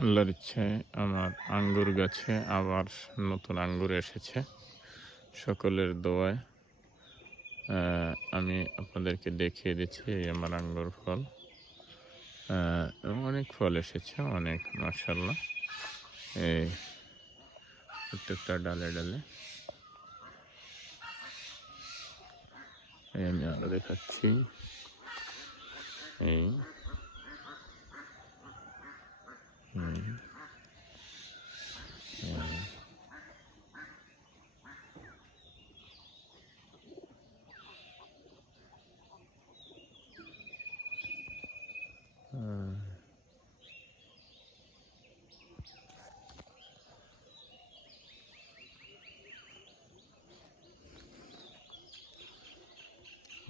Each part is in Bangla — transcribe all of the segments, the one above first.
আল্লাহর ইচ্ছায় আমার আঙ্গুর গাছে আবার নতুন আঙ্গুর এসেছে। সকলের দোয়ায় আমি আপনাদেরকে দেখিয়ে দিচ্ছি এই আমার আঙ্গুর ফল। অনেক ফল এসেছে, অনেক মাশাআল্লাহ। এই প্রত্যেকটা ডালে ডালে আমি আরো দেখাচ্ছি। এই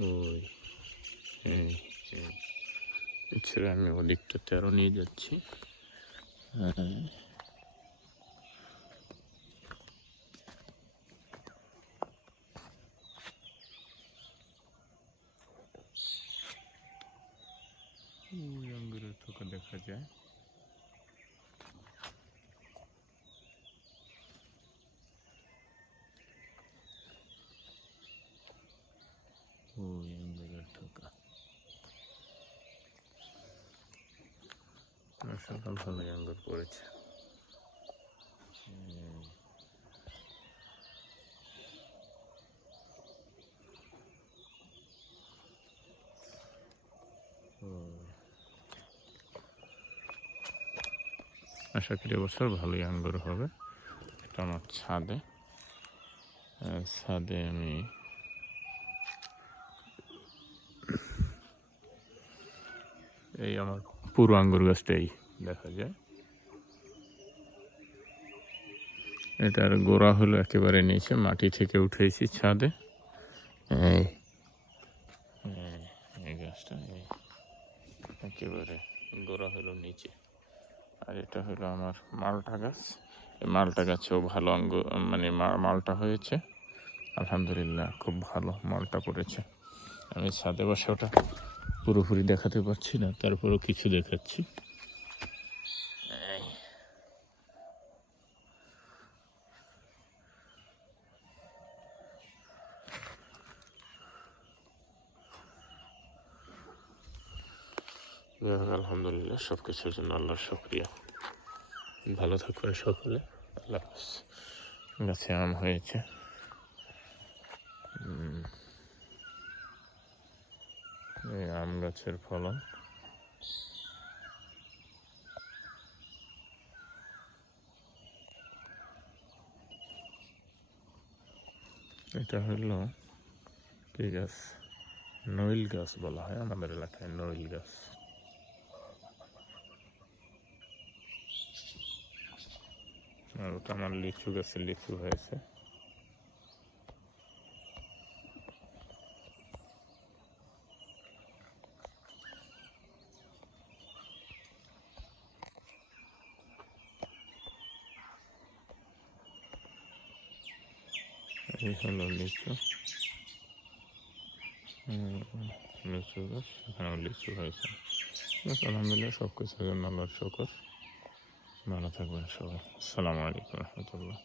ওই এছাড়া আমি ওদিকটাতে আরো নিয়ে যাচ্ছি। আঙ্গুরের থোকা দেখা যায়। ওই আঙ্গুরের থোকা মাশাআল্লাহ, ভালোই আঙ্গুর পড়েছে। আশা করি এবছর ভালোই আঙ্গুর হবে। এটা আমার ছাদে আমি এই আমার পুরো আঙ্গুর গাছটাই দেখা যায়। এটার গোড়া হলো একেবারে নিচে, মাটি থেকে উঠেছি ছাদে। এই গাছটা একেবারে গোড়া হলো নিচে। আর এটা হলো আমার মালটা গাছ। এই মালটা গাছেও ভালো আঙ্গুর মানে মালটা হয়েছে আলহামদুলিল্লাহ, খুব ভালো মালটা পড়েছে। আমি ছাদে বসে ওটা পুরোপুরি দেখাতে পারছি না, তারপরেও কিছু দেখাচ্ছি। আলহামদুলিল্লাহ, সব কিছুর জন্য আল্লাহর শুকরিয়া। ভালো থাকবেন সকলে, আল্লাহ হাফেজ। গাছে আম হয়েছে। এই আম গাছের ফলন। এটা হলো কি গাছ? নইল গাছ বলা হয় আমাদের এলাকায়, নইল গাছ। আর ওটা আমার লিচু গাছে লিচু হয়েছে। এই হলো লিচু গাছ, এখানেও লিচু হয়েছে। আলহামদুলিল্লাহ, সব কিছুর জন্য আল্লাহর শুকর। ভালো থাকবেন সবাই। আসসালামু আলাইকুম রহমতুল্লাহ।